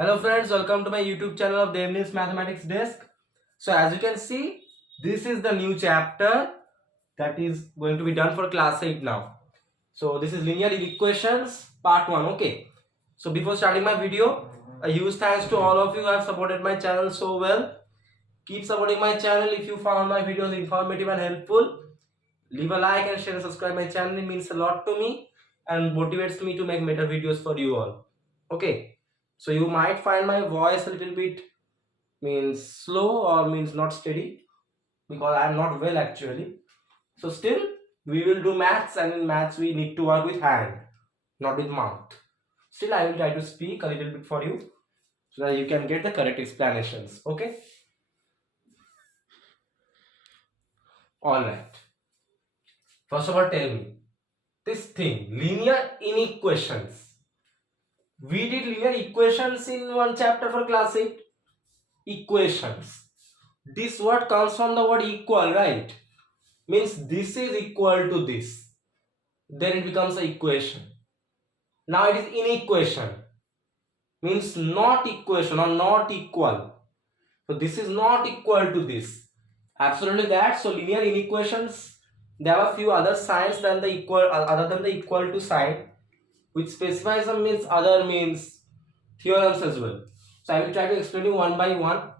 Hello friends, welcome to my YouTube channel of Debneel's Mathematics Desk. So as you can see, this is the new chapter that is going to be done for class 8 now. So this is linear equations part 1. Okay. So before starting my video, a huge thanks to all of you who have supported my channel so well. Keep supporting my channel. If you found my videos informative and helpful, leave a like and share and subscribe my channel. It means a lot to me and motivates me to make better videos for you all. Okay. So you might find my voice a little bit means slow or means not steady because I am not well actually. So still we will do maths, and in maths we need to work with hand, not with mouth. Still I will try to speak a little bit for you so that you can get the correct explanations. Okay. Alright. First of all, tell me this thing, linear inequations. We did linear equations in one chapter for class 8. Equations. This word comes from the word equal, right? Means this is equal to this. Then it becomes an equation. Now it is inequation. Means not equation or not equal. So this is not equal to this. Absolutely that. So linear inequations, there are a few other signs than the equal, other than the equal to sign, which specifies some means other means theorems as well. So I will try to explain you one by one.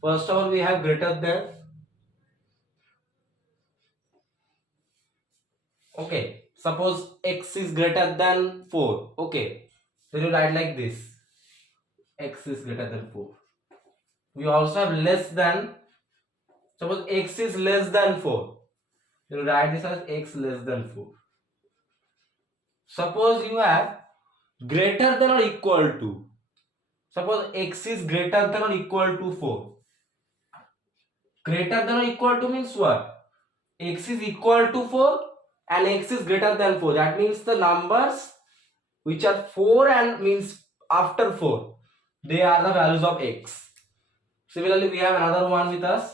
First of all, we have greater than. Okay, suppose x is greater than 4. Okay, then you write like this: x is greater than 4. We also have less than. Suppose x is less than 4. You write this as x less than 4. Suppose you have greater than or equal to. Suppose x is greater than or equal to 4. Greater than or equal to means what? X is equal to 4 and x is greater than 4. That means the numbers which are 4 and means after 4, they are the values of x. Similarly, we have another one with us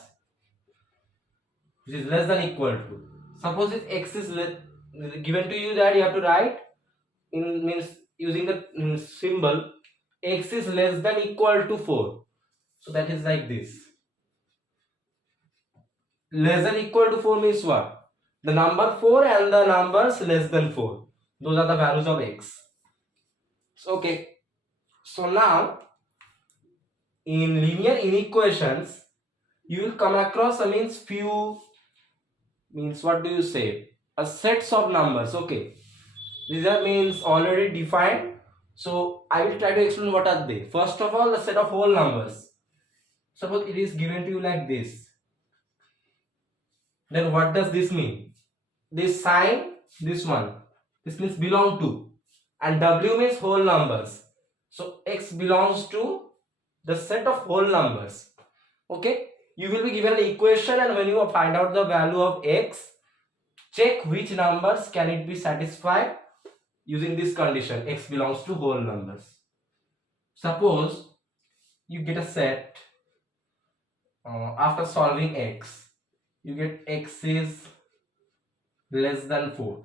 which is less than equal to. Suppose if x is given to you, that you have to write in means using the symbol x is less than equal to 4. So that is like this. Less than equal to 4 means what? The number 4 and the numbers less than 4. Those are the values of x. So, okay. So now in linear inequations, you will come across means few means what do you say? A sets of numbers. Okay. These are means already defined. So I will try to explain what are they. First of all, a set of whole numbers. Suppose it is given to you like this. Then what does this mean? This sign, this one. This means belong to. And W means whole numbers. So X belongs to the set of whole numbers. Okay. You will be given an equation, and when you find out the value of X, check which numbers can it be satisfied using this condition. X belongs to whole numbers. Suppose you get a set after solving X. You get X is less than 4.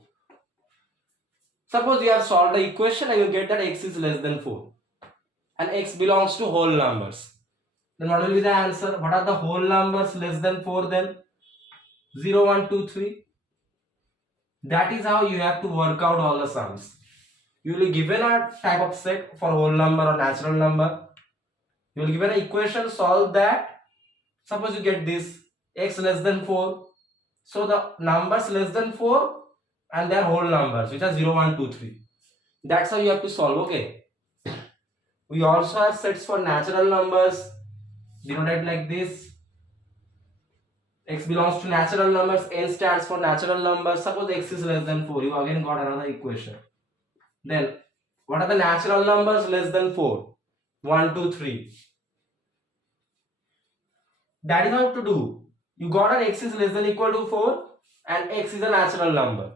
Suppose you have solved the equation and you get that X is less than 4 and X belongs to whole numbers. Then what will be the answer? What are the whole numbers less than 4 then? 0, 1, 2, 3. That is how you have to work out all the sums. You will be given a type of set for whole number or natural number. You will be given an equation, solve that. Suppose you get this x less than 4. So the numbers less than 4 and their whole numbers which are 0, 1, 2, 3. That's how you have to solve. Okay. We also have sets for natural numbers denoted like this. X belongs to natural numbers, n stands for natural numbers. Suppose x is less than 4, you again got another equation. Then what are the natural numbers less than 4? 1, 2, 3. That is how to do. You got an x is less than equal to 4 and x is a natural number.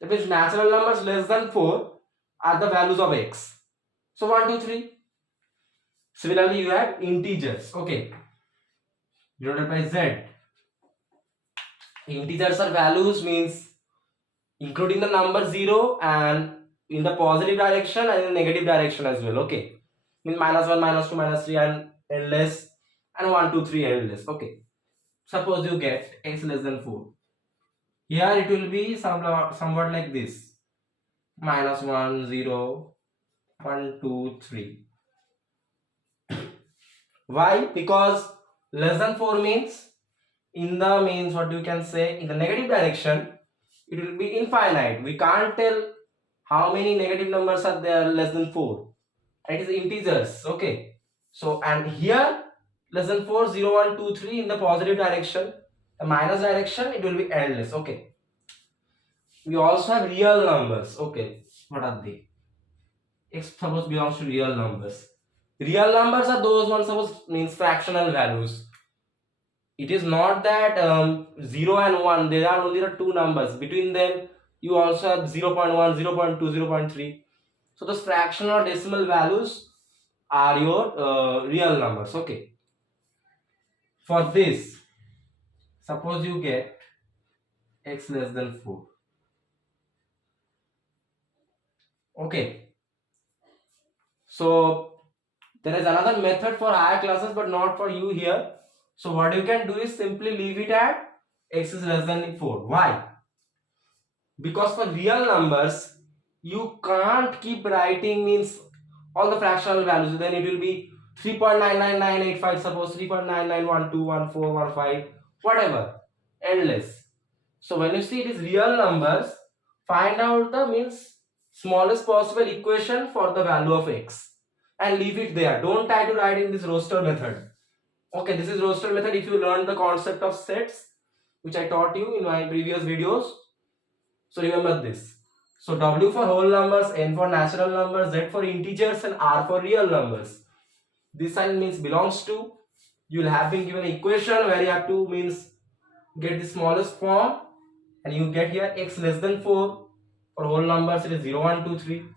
That means natural numbers less than 4 are the values of x. So 1, 2, 3. Similarly, you have integers. Okay. Denoted by z. Integers are values means including the number 0 and in the positive direction and in the negative direction as well. Okay. Means -1, -2, -3 and endless, and 1, 2, 3 endless. Okay. Suppose you get x less than 4. Here it will be somewhat like this. -1, 0, 1, 2, 3. Why? Because less than 4 means means what you can say in the negative direction it will be infinite. We can't tell how many negative numbers are there less than 4. It is integers. Okay. So and here less than 4, 0, 1, 2, 3 in the positive direction. The minus direction it will be endless. Okay. We also have real numbers. Okay. What are they? X suppose belongs to real numbers. Real numbers are those ones suppose means fractional values. It is not that 0 and 1 there are only the two numbers, between them you also have 0 0.1, 0 0.2, 0 0.3. So those fractional or decimal values are your real numbers. Okay, for this suppose you get x less than 4. Okay, so there is another method for higher classes but not for you here. So what you can do is simply leave it at x is less than 4. Why? Because for real numbers you can't keep writing means all the fractional values, then it will be 3.99985, suppose 3.99121415, whatever, endless. So when you see it is real numbers, find out the means smallest possible equation for the value of x and leave it there. Don't try to write in this roster method. Okay, this is roster method if you learn the concept of sets which I taught you in my previous videos. So remember this. So W for whole numbers, N for natural numbers, Z for integers and R for real numbers. This sign means belongs to. You will have been given an equation where you have to means get the smallest form and you get here x less than 4. For whole numbers it is 0, 1, 2, 3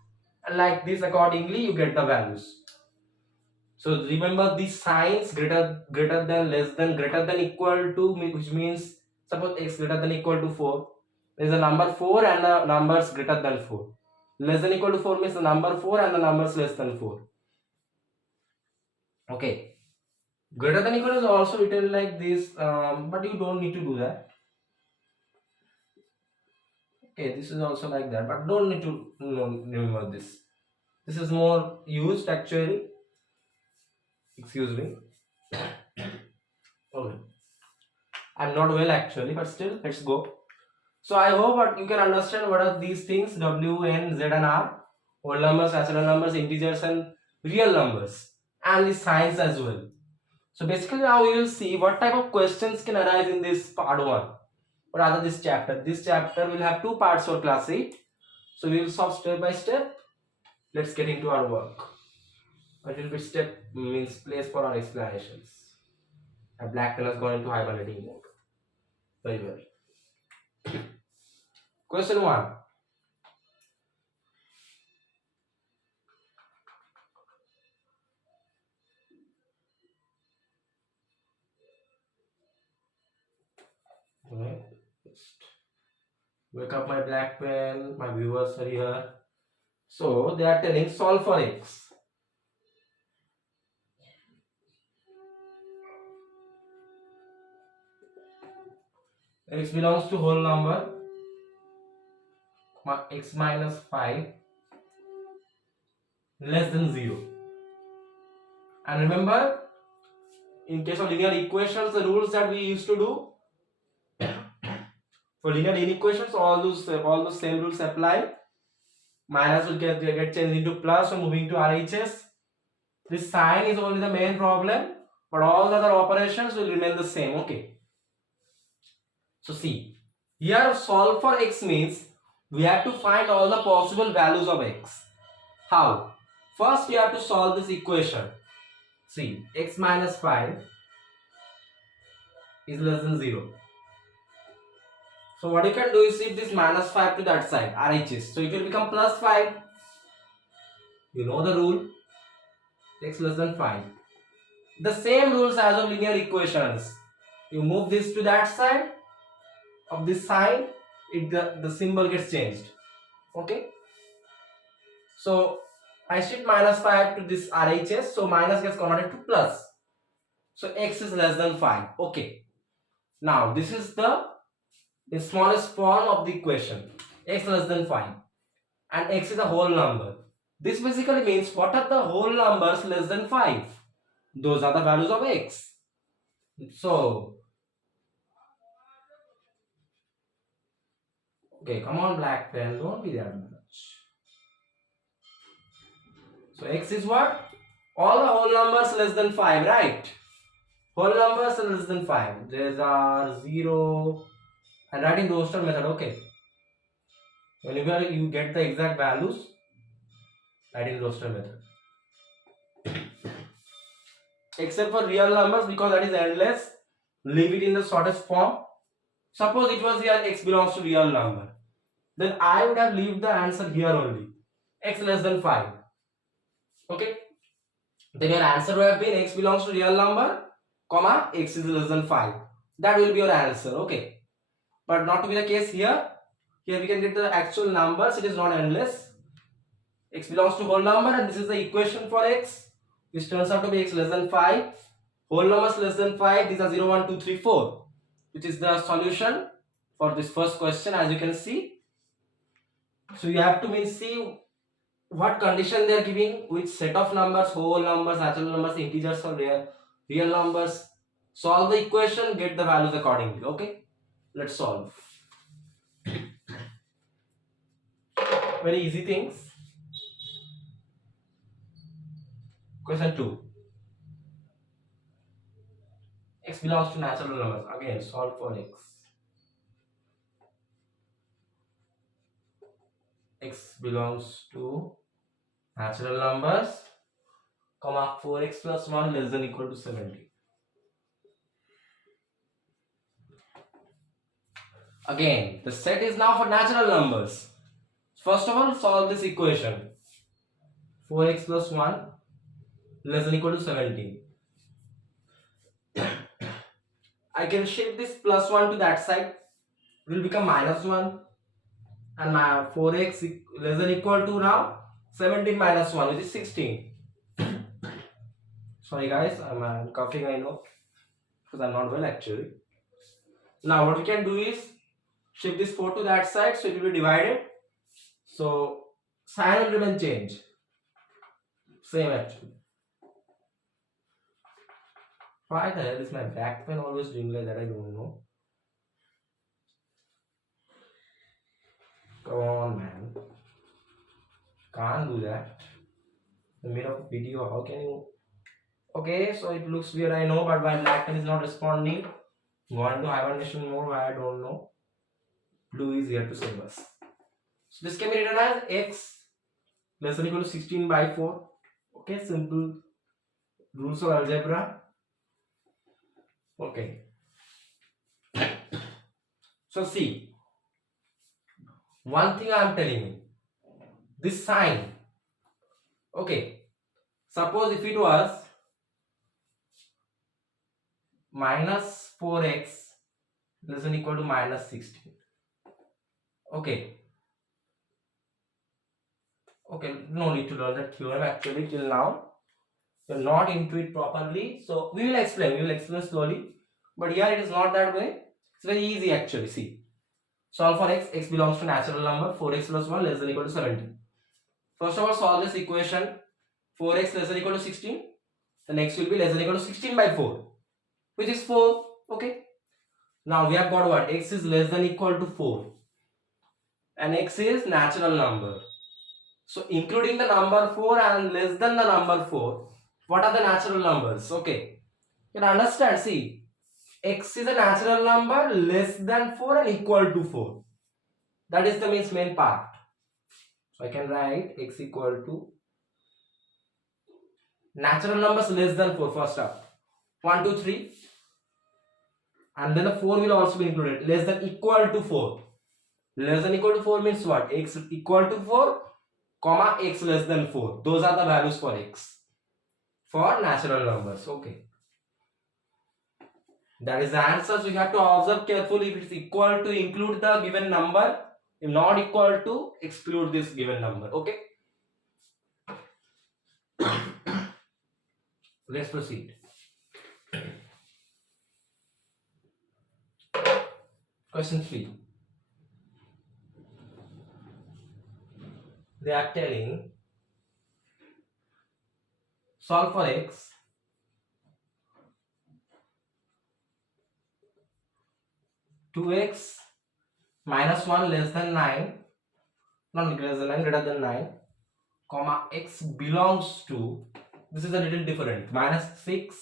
and like this accordingly you get the values. So remember these signs greater than, less than, greater than, equal to, which means suppose x greater than equal to 4. There is a number 4 and the numbers greater than 4. Less than equal to 4 means the number 4 and the numbers less than 4. Okay. Greater than equal is also written like this, but you don't need to do that. Okay, this is also like that, but don't need to remember this. This is more used actually. Excuse me. Okay. I'm not well actually, but still, let's go. So I hope you can understand what are these things: W, N, Z, and R. Whole numbers, natural numbers, integers, and real numbers, and the signs as well. So basically, now we will see what type of questions can arise in this part 1, or rather this chapter. This chapter will have 2 parts for class 8. So we will solve step by step. Let's get into our work. A little bit step means place for our explanations. A black pen has gone into hibernating mode. Very well. Question 1. Okay. Just wake up my black pen. My viewers are here. So they are telling solve for x. X belongs to whole number. X minus 5 less than 0. And remember, in case of linear equations, the rules that we used to do for linear inequations, all those same rules apply. Minus will get changed into plus or moving to RHS. This sign is only the main problem, but all the other operations will remain the same. Okay. So see, here solve for x means we have to find all the possible values of x. How? First we have to solve this equation. See, x minus 5 is less than 0. So what you can do is shift this minus 5 to that side, RHS. So it will become plus 5. You know the rule. X less than 5. The same rules as of linear equations. You move this to that side of this sign, the symbol gets changed. Okay. So I shift minus 5 to this RHS, so minus gets converted to plus. So x is less than 5. Okay. Now this is the smallest form of the equation. X less than 5. And x is a whole number. This basically means what are the whole numbers less than 5? Those are the values of x. So, okay, come on black pen, don't be that much. So x is what? All the whole numbers less than 5, right? Whole numbers are less than 5. These are 0 and writing roster method, okay. Whenever you get the exact values, writing roster method. Except for real numbers, because that is endless, leave it in the shortest form. Suppose it was here x belongs to real number. Then I would have leave the answer here only. X less than 5. Okay. Then your answer would have been x belongs to real number, comma, x is less than 5. That will be your answer. Okay. But not to be the case here. Here we can get the actual numbers. It is not endless. X belongs to whole number and this is the equation for x, which turns out to be x less than 5. Whole numbers less than 5. These are 0, 1, 2, 3, 4. Which is the solution for this first question, as you can see. So you have to see what condition they are giving, which set of numbers, whole numbers, natural numbers, integers or real numbers. Solve the equation, get the values accordingly. Okay, let's solve. Very easy things. Question 2. X belongs to natural numbers. Again, solve for x. X belongs to natural numbers, comma 4x plus 1 less than equal to 70. Again, the set is now for natural numbers. First of all, solve this equation. 4x plus 1 less than equal to 17. I can shift this plus 1 to that side. It will become minus 1. And my 4x less than equal to now 17 minus 1, which is 16. Sorry guys, I'm coughing, I know. Because I'm not well actually. Now what we can do is shift this 4 to that side, so it will be divided. So sign will remain change. Same actually. Why the hell is my back pen always doing like that? I don't know. Come on, man. Can't do that. In the middle of a video, how can you? Okay, so it looks weird, I know, but my black pen is not responding. Going to hibernation mode, why I don't know. Blue is here to save us. So this can be written as x less than equal to 16 by 4. Okay, simple rules of algebra. Okay. So see, one thing I am telling you, this sign. Okay, suppose if it was minus 4x less than equal to minus 16. Okay. Okay, no need to learn that theorem actually till now. You're not into it properly. So we will explain slowly. But here it is not that way. It's very easy actually. See. Solve for x. X belongs to natural number. 4x plus 1 less than equal to 17. First of all, solve this equation. 4x less than equal to 16. The next will be less than equal to 16 by 4. Which is 4. Okay. Now we have got what? X is less than equal to 4. And x is natural number. So including the number 4 and less than the number 4, what are the natural numbers? Okay, you can understand. See, x is a natural number less than 4 and equal to 4. That is the main part. So I can write x equal to natural numbers less than 4 first up. 1, 2, 3. And then the 4 will also be included. Less than equal to 4. Less than equal to 4 means what? X equal to 4, comma x less than 4. Those are the values for x. For natural numbers. Okay. That is the answer. So you have to observe carefully. If it is equal to include the given number. If not equal to exclude this given number. Okay. Let's proceed. Question 3. They are telling solve for x two x minus 1 less than 9, not greater than 9, greater than 9, comma x belongs to, this is a little different, minus 6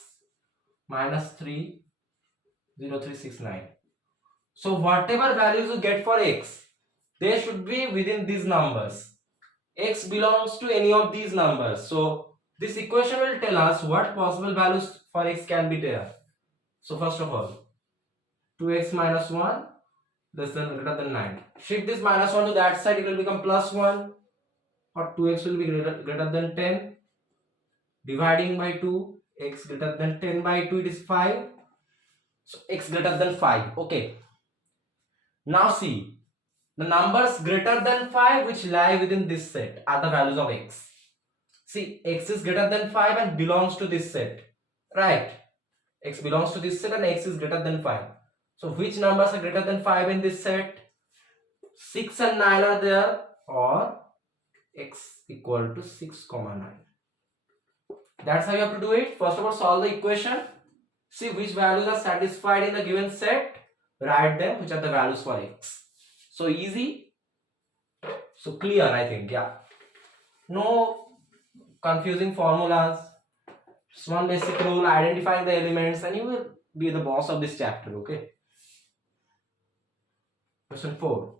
minus 3 0 3 6 9. So whatever values you get for x, they should be within these numbers. X belongs to any of these numbers. So this equation will tell us what possible values for x can be there. So first of all, 2x minus 1 less than greater than 9. Shift this minus 1 to that side, it will become plus 1, or 2x will be greater than 10. Dividing by 2, x greater than 10 by 2, it is 5. So x greater than 5. Okay. Now see, the numbers greater than 5 which lie within this set are the values of x. See, x is greater than 5 and belongs to this set. Right. X belongs to this set and x is greater than 5. So which numbers are greater than 5 in this set? 6 and 9 are there, or x equal to 6, 9. That's how you have to do it. First of all, solve the equation. See which values are satisfied in the given set. Write them, which are the values for x. So easy. So clear, I think. Yeah. No confusing formulas. Just one basic rule, identifying the elements, and you will be the boss of this chapter. Okay. Question 4.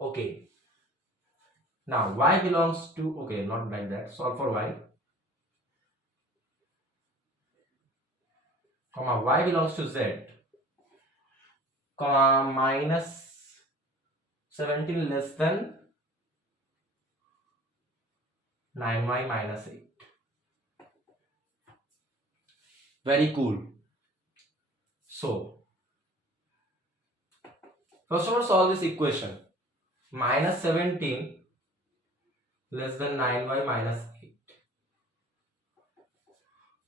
Okay. Now y belongs to, okay, not like that. Solve for y. Comma y belongs to z. Comma minus 17 less than 9y minus 8. Very cool. So first of all, solve this equation. Minus 17 less than 9y minus 8.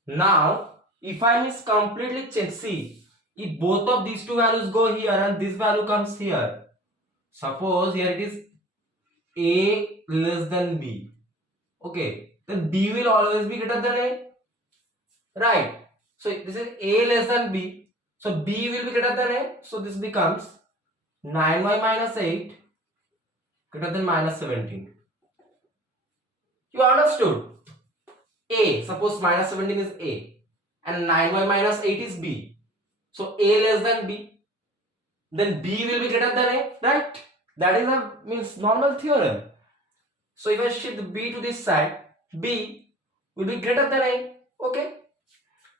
Now, if I miss completely change, see, if both of these two values go here and this value comes here, suppose here it is a less than b, okay, then b will always be greater than a, right? So this is a less than b, so b will be greater than a, so this becomes 9y minus 8 greater than minus 17. You understood? A, suppose minus 17 is a and 9y minus 8 is b. So a less than b, then b will be greater than a, right? That is a means normal theorem. So if I shift b to this side, b will be greater than a. Okay.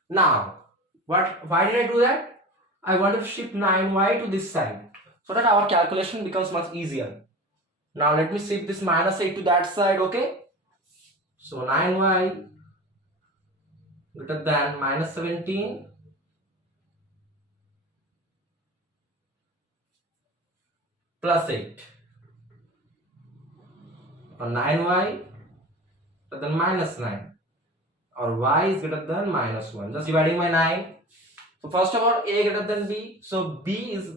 Now, why did I do that? I want to shift 9y to this side so that our calculation becomes much easier. Now let me shift this minus 8 to that side. Okay. So 9y greater than minus 17 plus 8, or 9y greater than minus 9, or y is greater than minus 1. Just dividing by 9. So first of all, a greater than b, so b is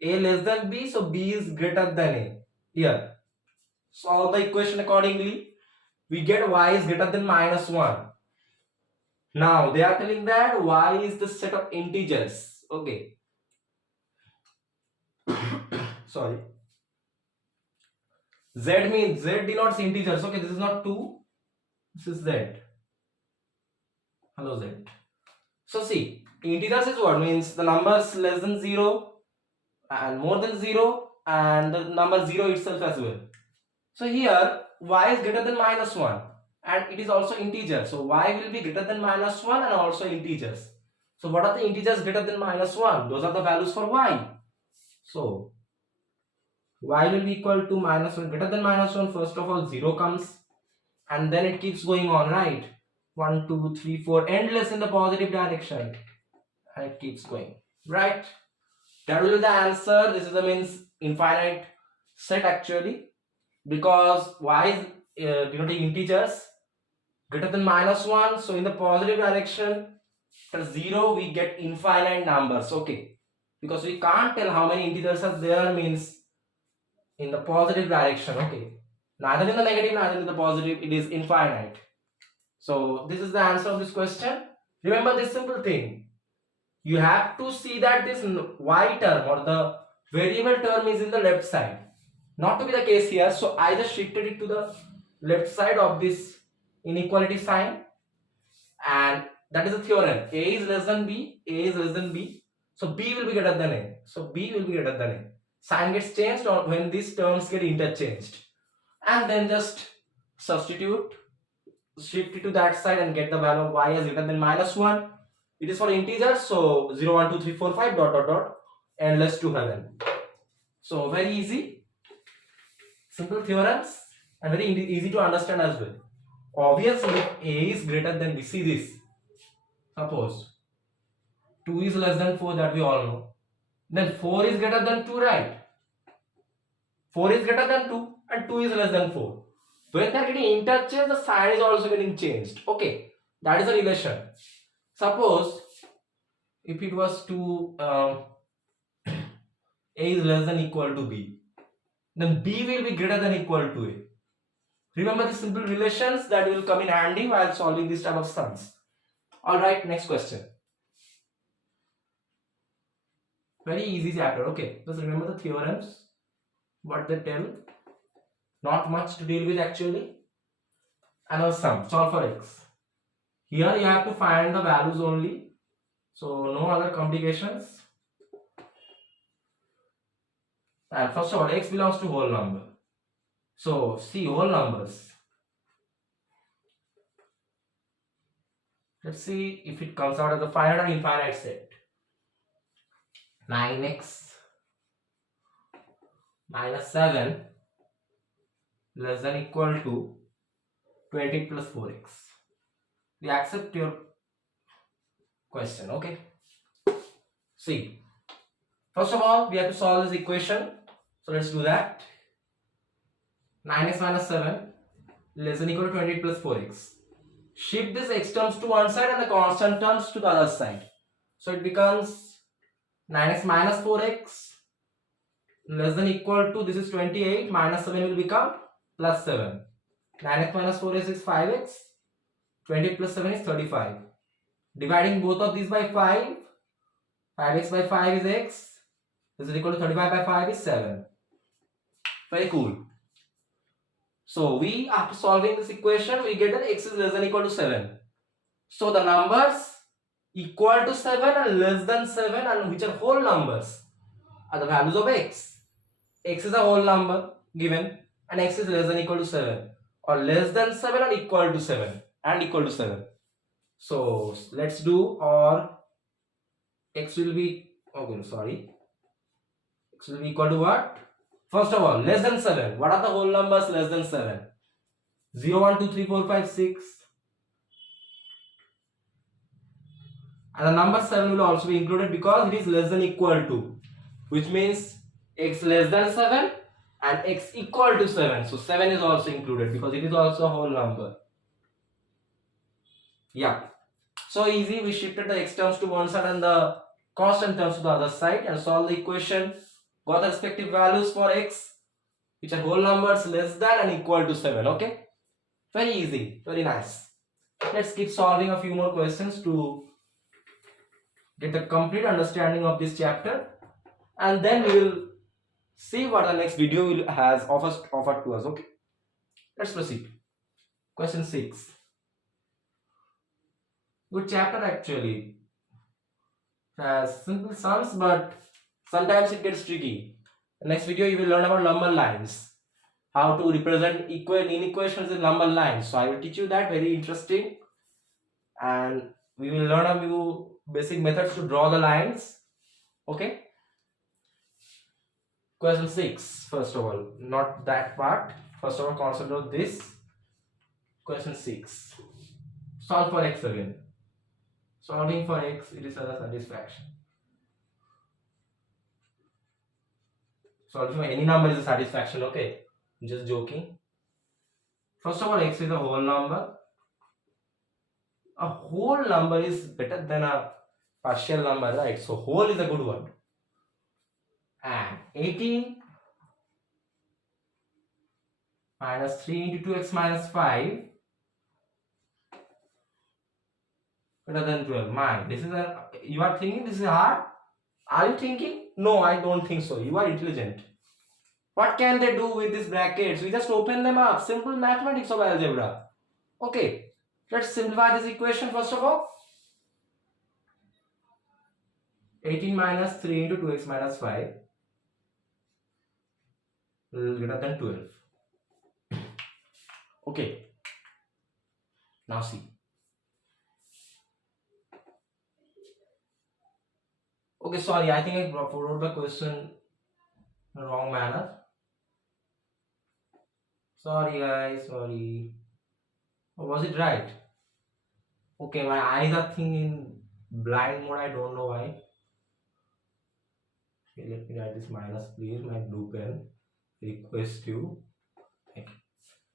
a less than b, so b is greater than a. Here, solve the equation accordingly. We get y is greater than minus 1. Now they are telling that y is the set of integers. Okay. Sorry. Z means, Z denotes integers. Okay, this is not 2. This is Z. Hello Z. So see, integers is what means the numbers less than 0 and more than 0 and the number 0 itself as well. So here y is greater than minus 1 and it is also integer. So y will be greater than minus 1 and also integers. So what are the integers greater than minus 1? Those are the values for y. So y will be equal to minus 1, greater than minus 1. First of all 0 comes and then it keeps going on, right? 1 2 3 4, endless in the positive direction, and it keeps going, right? That will be the answer. This is the means infinite set actually, because y is denoting integers, greater than -1. So in the positive direction, after 0 we get infinite numbers. Okay, because we can't tell how many integers are there, means in the positive direction. Okay, neither in the negative, neither in the positive, it is infinite. So this is the answer of this question. Remember this simple thing, you have to see that this y term or the variable term is in the left side. Not to be the case here, so I just shifted it to the left side of this inequality sign, and that is a theorem. A is less than B, A is less than B, so B will be greater than A. So B will be greater than A. Sign gets changed or when these terms get interchanged, and then just substitute, shift it to that side and get the value of y as greater than -1. It is for integers, so 0, 1, 2, 3, 4, 5 dot dot dot endless to heaven. So very easy, simple theorems and very easy to understand as well. Obviously, if A is greater than B, see this. Suppose 2 is less than 4, that we all know. Then 4 is greater than 2, right? 4 is greater than 2 and 2 is less than 4. When they are getting interchanged, the sign is also getting changed. Okay, that is a relation. Suppose if it was 2, A is less than equal to B, then B will be greater than equal to A. Remember the simple relations that will come in handy while solving this type of sums. Alright, next question. Very easy chapter. Okay, just remember the theorems, what they tell. Not much to deal with actually. Another sum, solve for x. Here you have to find the values only, so no other complications. And first of all, x belongs to whole number. So see whole numbers. Let's see if it comes out as a finite or infinite set. 9x minus 7 less than equal to 20 plus 4x. We accept your question. Okay. See, first of all, we have to solve this equation. So let's do that. 9x minus 7 less than equal to 20 plus 4x. Shift this x terms to one side and the constant terms to the other side. So it becomes 9x minus 4x less than equal to, this is 28, minus 7 will become plus 7. 9x minus 4x is 5x, 20 plus 7 is 35. Dividing both of these by 5, 5x by 5 is x, this is equal to 35 by 5 is 7. Very cool. So we, after solving this equation, we get that x is less than equal to 7. So the numbers equal to 7 and less than 7, and which are whole numbers, are the values of x. X is a whole number given and x is less than equal to 7, or less than 7 and equal to 7 and equal to 7. So let's do, or x will be, okay, sorry, x will be equal to what? First of all, less than 7. What are the whole numbers less than 7? 0, 1, 2, 3, 4, 5, 6. And the number 7 will also be included because it is less than equal to, which means x less than 7 and x equal to 7. So 7 is also included because it is also a whole number. Yeah. So easy, we shifted the x terms to one side and the constant terms to the other side and solve the equation. Got the respective values for x, which are whole numbers less than and equal to 7. Okay. Very easy. Very nice. Let's keep solving a few more questions to get the complete understanding of this chapter, and then we will see what the next video has offered to us. Okay, let's proceed. Question 6. Good chapter actually. It has simple sums, but sometimes it gets tricky. The next video you will learn about number lines, how to represent inequations in number lines. So I will teach you that, very interesting, and we will learn a few basic methods to draw the lines. Okay. Question 6, first of all, not that part. First of all, consider this. Question 6. Solve for x again. Solving for x, it is a satisfaction. Solving for any number is a satisfaction, okay? I'm just joking. First of all, x is a whole number. A whole number is better than a partial number, right? So whole is a good one. And 18 minus 3 into 2x minus 5 better than 12. Man, this is a, you are thinking this is hard? Are you thinking? No, I don't think so. You are intelligent. What can they do with these brackets? We just open them up. Simple mathematics of algebra. Okay, let's simplify this equation first of all. 18 minus 3 into 2x minus 5 greater than 12. Okay, now see. Okay, sorry, I think I wrote the question in the wrong manner. Sorry guys, sorry. Or was it right? Okay, my eyes are thinking in blind mode, I don't know why. Okay, let me write this minus please, my blue pen. Request you. Okay.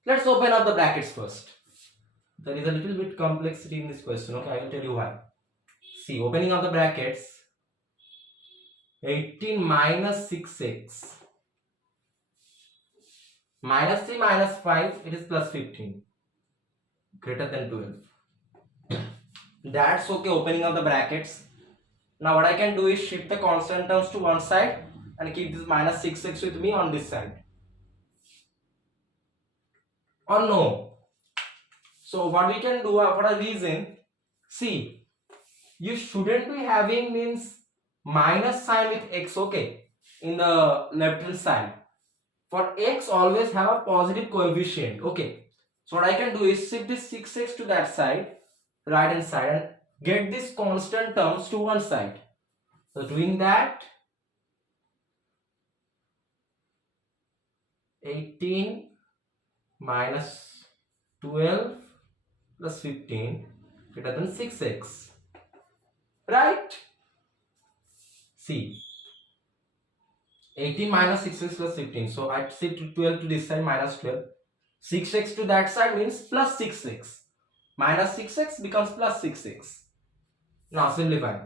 Let's open up the brackets first. There is a little bit complexity in this question. Okay, I will tell you why. See, opening up the brackets, 18 minus 6x minus 3 minus 5, it is plus 15 greater than 12. That's okay, opening up the brackets. Now what I can do is shift the constant terms to one side and keep this minus 6x with me on this side. Or no? So what we can do for a reason, see, you shouldn't be having means minus sign with x, okay, in the left hand side. For x always have a positive coefficient, okay. So what I can do is shift this 6x to that side, right hand side, and get this constant terms to one side. So doing that, 18 minus 12 plus 15 greater than 6x, right? See, 18 minus 6x plus 15. So I shift 12 to this side, minus 12. 6x to that side means plus 6x. Minus 6x becomes plus 6x. Now simplify.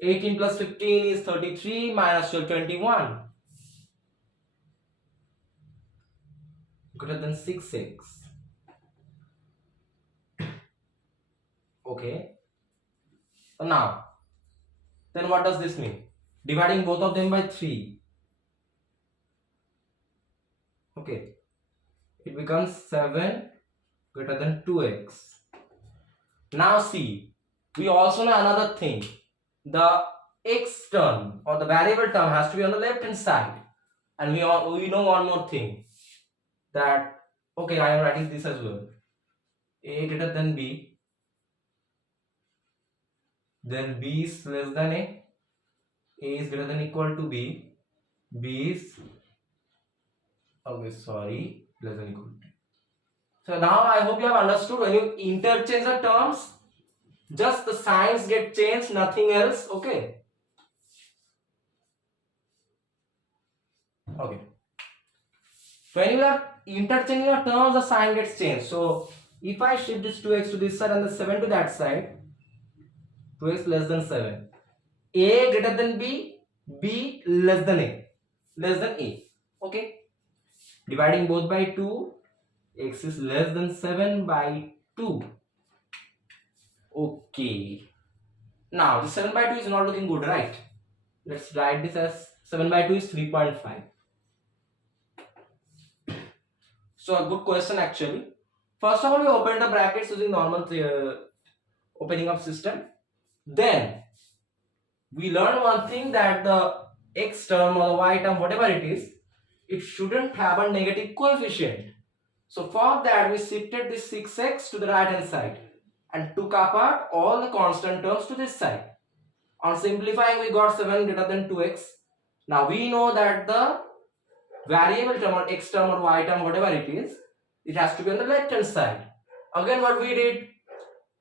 18 plus 15 is 33, minus 12, 21. Greater than 6x. Okay. So now, then what does this mean? Dividing both of them by 3. Okay. It becomes 7 greater than 2x. Now see, we also know another thing. The x term or the variable term has to be on the left hand side. And we know one more thing. That, okay, I am writing this as well. A greater than B. Then B is less than A. A is greater than equal to B. B is, okay, sorry, less than equal to. So now I hope you have understood, when you interchange the terms, just the signs get changed, nothing else, okay? Okay. When you are interchanging your terms, the sign gets changed. So if I shift this 2x to this side and the 7 to that side, 2x less than 7. A greater than B, B less than A. Less than A. Okay. Dividing both by 2, x is less than 7 by 2. Okay. Now the 7 by 2 is not looking good, right? Let's write this as 7 by 2 is 3.5. So a good question actually. First of all, we open the brackets using normal opening up system. Then we learn one thing, that the x term or the y term, whatever it is, it shouldn't have a negative coefficient. So for that, we shifted this 6x to the right hand side and took apart all the constant terms to this side. On simplifying, we got 7 greater than 2x. Now we know that the variable term or x term or y term, whatever it is, it has to be on the left hand side. Again, what we did,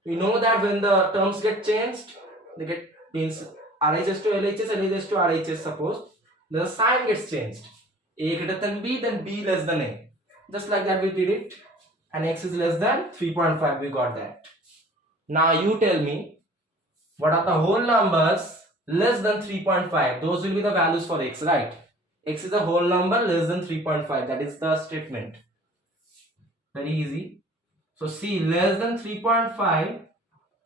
we know that when the terms get changed, they get, means RHS to LHS, LHS to RHS, suppose the sign gets changed. A greater than B, then B less than A. Just like that we did it, and x is less than 3.5, we got that. Now you tell me what are the whole numbers less than 3.5. Those will be the values for x, right? X is a whole number less than 3.5. That is the statement. Very easy. So see, less than 3.5,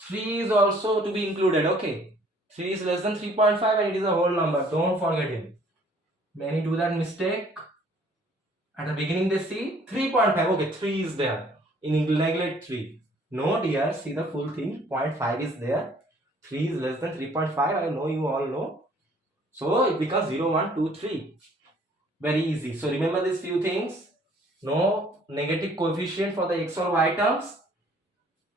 3 is also to be included. Okay, 3 is less than 3.5 and it is a whole number. Don't forget it. Many do that mistake. At the beginning they see 3.5. Okay, 3 is there. In English, neglect 3. No dear, see the full thing. 0.5 is there. 3 is less than 3.5. I know you all know. So it becomes 0, 1, 2, 3. Very easy. So remember these few things. No negative coefficient for the x or y terms.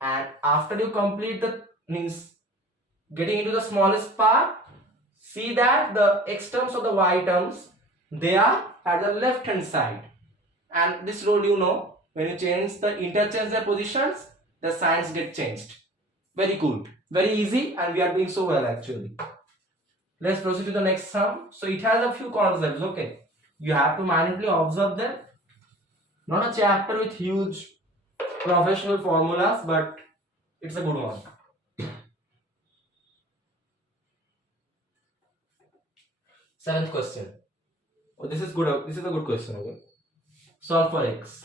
And after you complete the means getting into the smallest part, see that the x terms or the y terms, they are at the left hand side. And this rule you know, when you interchange their positions, the signs get changed. Very cool, very easy, and we are doing so well actually. Let's proceed to the next sum. So it has a few concepts. Okay, you have to minutely observe them. Not a chapter with huge professional formulas, but it's a good one. Seventh question. Oh, this is good. This is a good question. Okay. Solve for x.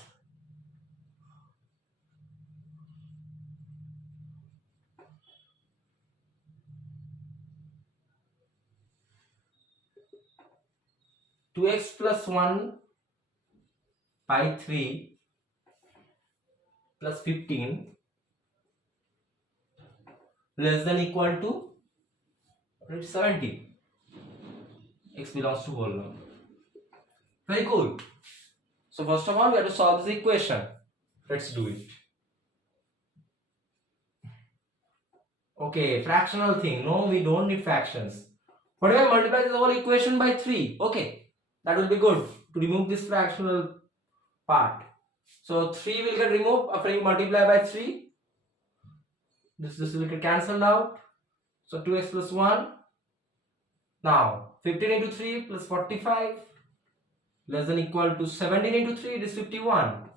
Two x plus 1 by 3 plus 15 less than equal to 70. X belongs to whole number. Very cool. So first of all, we have to solve this equation. Let's do it. Okay, fractional thing. No, we don't need fractions. What if I multiply this whole equation by 3? Okay, that will be good to remove this fractional part. So 3 will get removed after you multiply by 3. This will get cancelled out. So 2x plus 1. Now 15 into 3 plus 45 less than equal to 17 into 3, it is 51.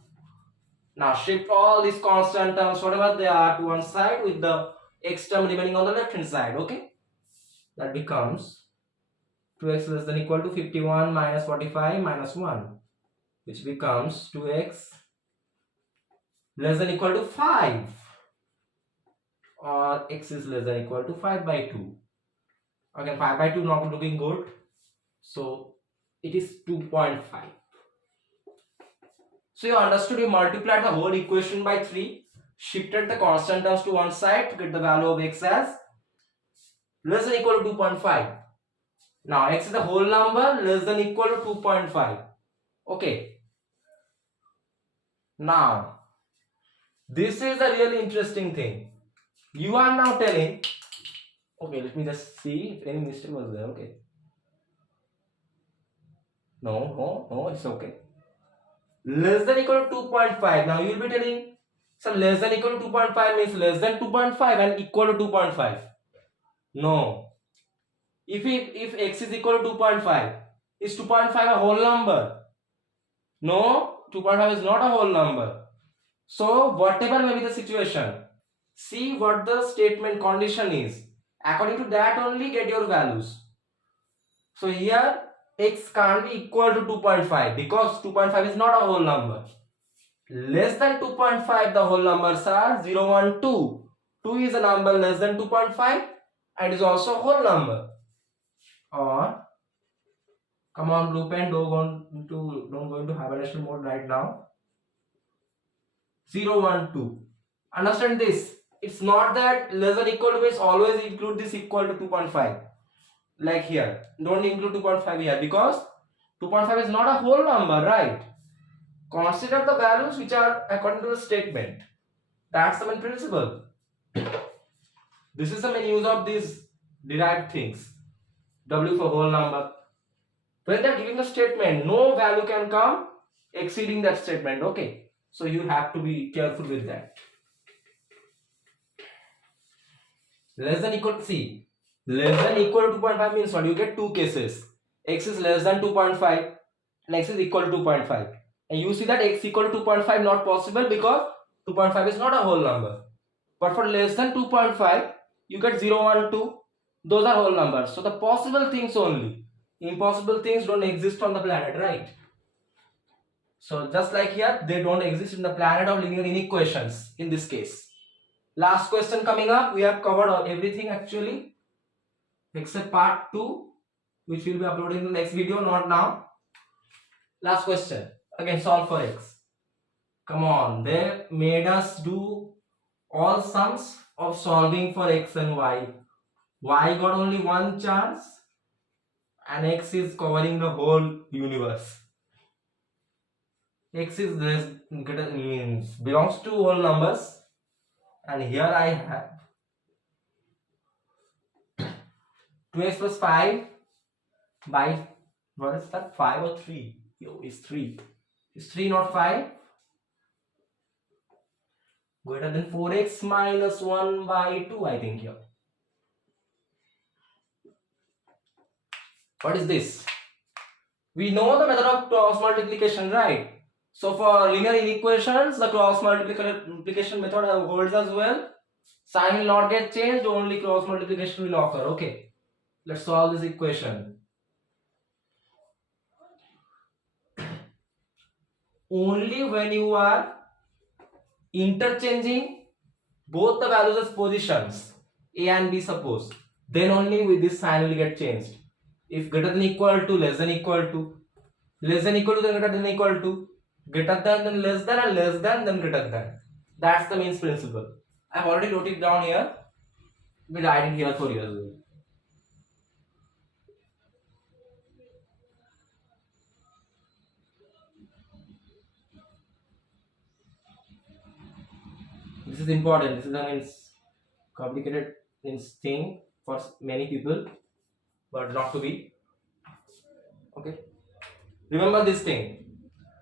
Now shift all these constant terms, whatever they are, to one side with the x term remaining on the left hand side. Okay, that becomes 2x less than equal to 51 minus 45 minus 1, which becomes 2x less than equal to 5, or x is less than equal to 5 by 2. Again, 5 by 2 not looking good, so it is 2.5. So you understood, you multiplied the whole equation by 3, shifted the constant terms to one side to get the value of x as less than equal to 2.5. Now x is the whole number less than equal to 2.5. Okay. Now this is a really interesting thing. You are now telling, okay, let me just see if any mistake was there. Okay. No, it's okay. Less than equal to 2.5. Now you will be telling, so less than equal to 2.5 means less than 2.5 and equal to 2.5. No. If x is equal to 2.5, is 2.5 a whole number? No, 2.5 is not a whole number. So whatever may be the situation, see what the statement condition is. According to that only get your values. So here x can't be equal to 2.5 because 2.5 is not a whole number. Less than 2.5 the whole numbers are 0, 1, 2. 2 is a number less than 2.5 and is also a whole number. Or come on blue pen, don't go into hibernation mode right now. 0, 1, 2. Understand this. It's not that less than equal to means always include this equal to 2.5. Like here, don't include 2.5 here because 2.5 is not a whole number, right? Consider the values which are according to the statement. That's the main principle. This is the main use of these derived things. W for whole number. When they are giving a statement, no value can come exceeding that statement. Okay, so you have to be careful with that. Less than equal to, see, less than equal to 2.5 means what? You get two cases. X is less than 2.5 and x is equal to 2.5. And you see that x equal to 2.5 not possible because 2.5 is not a whole number. But for less than 2.5, you get 0, 1, 2. Those are whole numbers. So the possible things only. Impossible things don't exist on the planet, right? So just like here, they don't exist in the planet of linear inequations in this case. Last question coming up. We have covered everything actually except part 2, which will be uploaded in the next video, not now. Last question. Again, solve for x. Come on, they made us do all sums of solving for x and y. Y got only one chance and x is covering the whole universe. X is less means belongs to whole numbers, and here I have 2x plus 5 by, what is that, 5 or 3? Yo, it's 3. Is 3 not 5? Greater than 4x minus 1 by 2, I think here. What is this? We know the method of cross multiplication, right? So for linear inequations, the cross multiplication method holds as well. Sign will not get changed, only cross multiplication will occur. Okay, let's solve this equation. Only when you are interchanging both the values as positions, a and b suppose, then only with this sign will get changed. If greater than equal to, less than equal to, less than equal to, then greater than equal to, greater than, then less than, and less than, then greater than. That's the means principle. I've already wrote it down here. We'll write it here for you as well. This is important. This is a means complicated means thing for many people, but not to be. Okay. Remember this thing.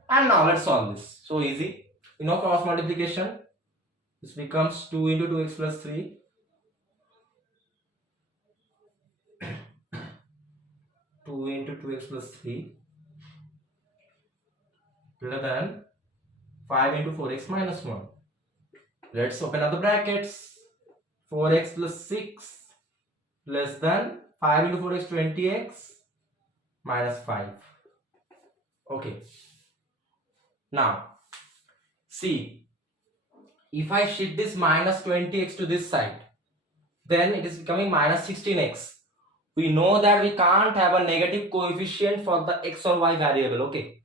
And now let's solve this. So easy. You know cross multiplication. This becomes 2 into 2x plus 3. 2 into 2x plus 3 greater than 5 into 4x minus 1. Let's open up the brackets. 4x plus 6 less than 5 into 4x 20x minus 5. Okay. Now, see, if I shift this minus 20x to this side, then it is becoming minus 16x. We know that we can't have a negative coefficient for the x or y variable. Okay.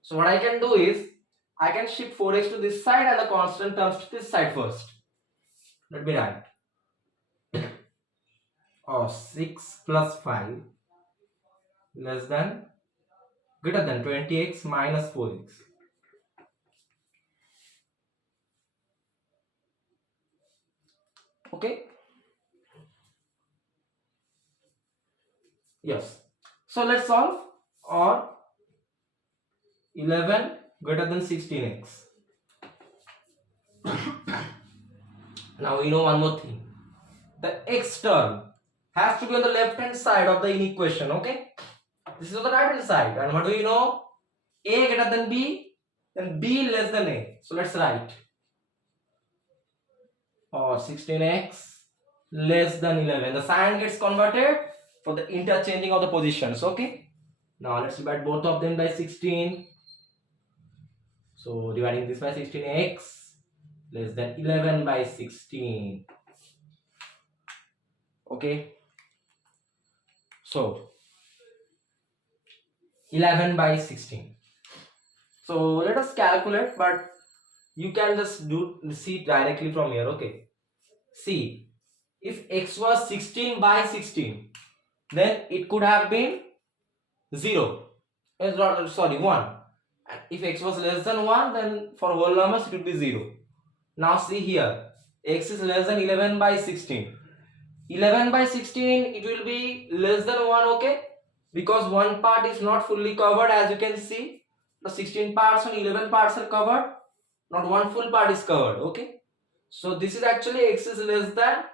So what I can do is, I can shift 4x to this side and the constant terms to this side first. Let me write. 6 plus 5 less than, greater than 20x minus 4x. Okay. Yes. So let's solve. Or 11 greater than 16x. Now we know one more thing. The x term has to be on the left hand side of the inequation. Okay. This is on the right hand side. And what do you know? A greater than b, then b less than a. So let's write. Or 16x less than 11. The sign gets converted for the interchanging of the positions. Okay. Now let's divide both of them by 16. So dividing this by 16x less than 11 by 16. Okay. So 11 by 16. So let us calculate, but you can just see directly from here. Okay. See, if x was 16 by 16, then it could have been 0. Sorry, 1. And if x was less than 1, then for whole numbers it would be 0. Now see here, x is less than 11 by 16. 11 by 16, it will be less than 1, okay? Because one part is not fully covered, as you can see. The 16 parts and 11 parts are covered. Not one full part is covered, okay? So this is actually x is less than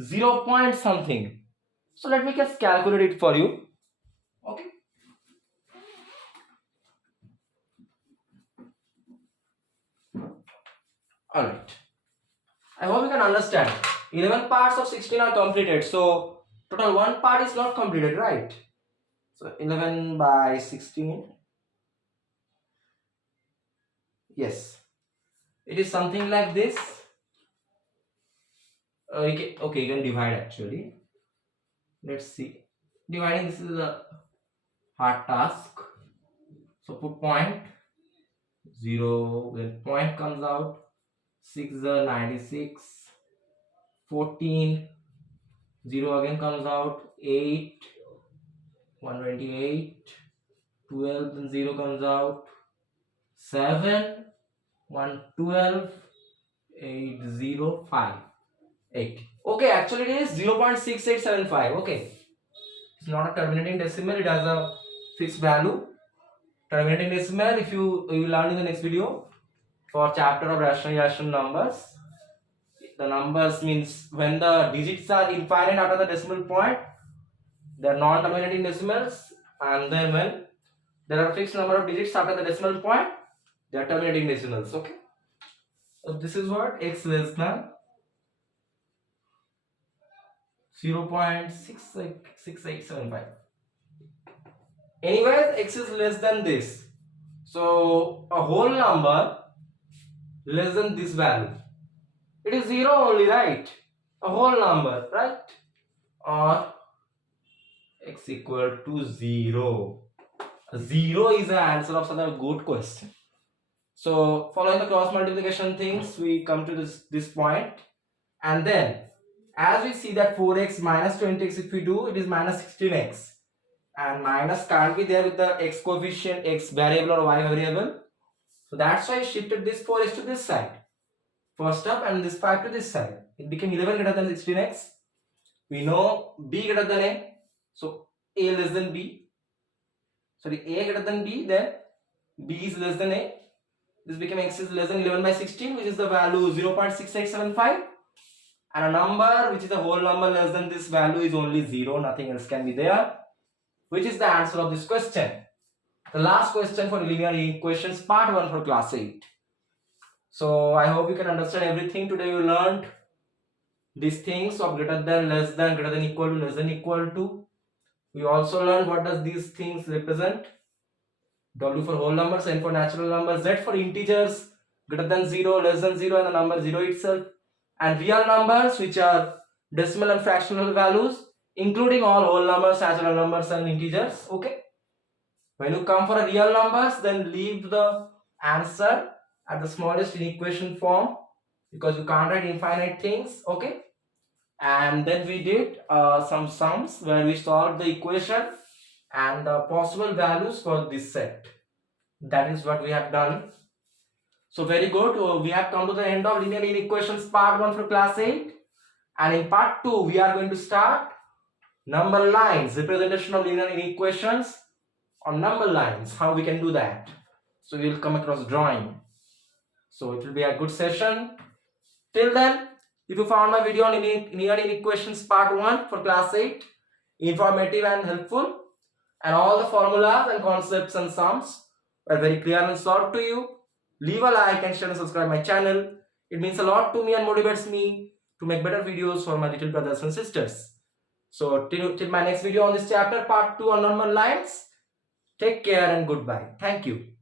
0 point something. So let me just calculate it for you. Okay. Alright. I hope you can understand. 11 parts of 16 are completed. So total one part is not completed, right? So 11 by 16. Yes. It is something like this. Okay, you can divide actually. Let's see. Dividing, this is a hard task. So put point 0, when point comes out 6 is 96, 14, 0 again comes out 8, 128, 12, then 0 comes out 7, 112, 8, 0, 5, 8. Okay, actually it is 0.6875. Okay, it's not a terminating decimal, it has a fixed value. Terminating decimal, if you will learn in the next video for chapter of rational irrational numbers. The numbers means when the digits are infinite after the decimal point, they are non-terminating decimals, and then when there are fixed number of digits after the decimal point, they are terminating decimals. Okay, so this is what x less than 0.6875. Anyways, x is less than this, so a whole number less than this value, it is 0 only, right? A whole number, right? Or x equal to 0. 0 is the answer of such a good question. So following the cross multiplication things, we come to this point, and then as we see that 4x minus 20x, if we do, it is minus 16x, and minus can't be there with the x coefficient, x variable or y variable. So that's why I shifted this 4x to this side first up, and this 5 to this side. It became 11 greater than 16x. We know b greater than a, so a less than b. Sorry, a greater than b, then b is less than a. This became x is less than 11 by 16, which is the value 0.6875, and a number which is a whole number less than this value is only 0, nothing else can be there, which is the answer of this question. The last question for linear equations part 1 for class 8. So I hope you can understand everything. Today you learned these things of greater than, less than, greater than, equal to, less than, equal to. We also learned what does these things represent. W for whole numbers, N for natural numbers, Z for integers greater than 0, less than 0, and the number 0 itself, and real numbers which are decimal and fractional values, including all whole numbers, natural numbers, and integers. Okay, when you come for a real numbers, then leave the answer at the smallest in equation form, because you can't write infinite things. Okay, and then we did some sums where we solved the equation and the possible values for this set. That is what we have done. So very good. We have come to the end of linear inequations part 1 for class 8, and in part 2 we are going to start number lines, representation of linear inequations on number lines, how we can do that. So we will come across drawing. So it will be a good session. Till then, if you found my video on linear inequations part 1 for class 8 informative and helpful, and all the formulas and concepts and sums were very clear and solved to you, leave a like and share and subscribe my channel. It means a lot to me and motivates me to make better videos for my little brothers and sisters. So till my next video on this chapter part 2 on normal lines, take care and goodbye. Thank you.